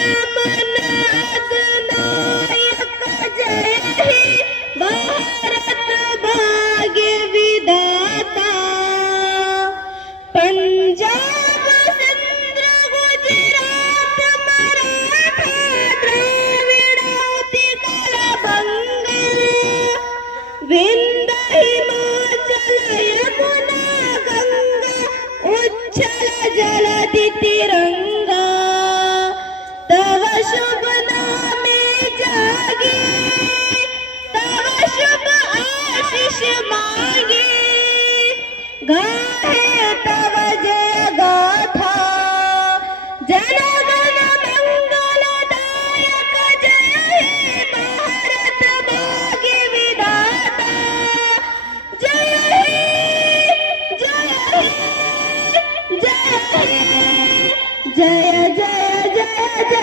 जनगणमन अधिनायक जय हे भारत भाग्य विधाता पंजाब सिंध गुजरात मराठा द्राविड उत्कल बंगा विंध्य हिमाचल यमुना गंगा उच्छल जलधि तिरंगा तव शुभ नामे जागे तव शुभ आशीष मांगे गाहे तव जय गाथा जनगण मंगलदायक जय हे भारत भाग्य विधाता जय हे जय हे जय हे जय जय जय जय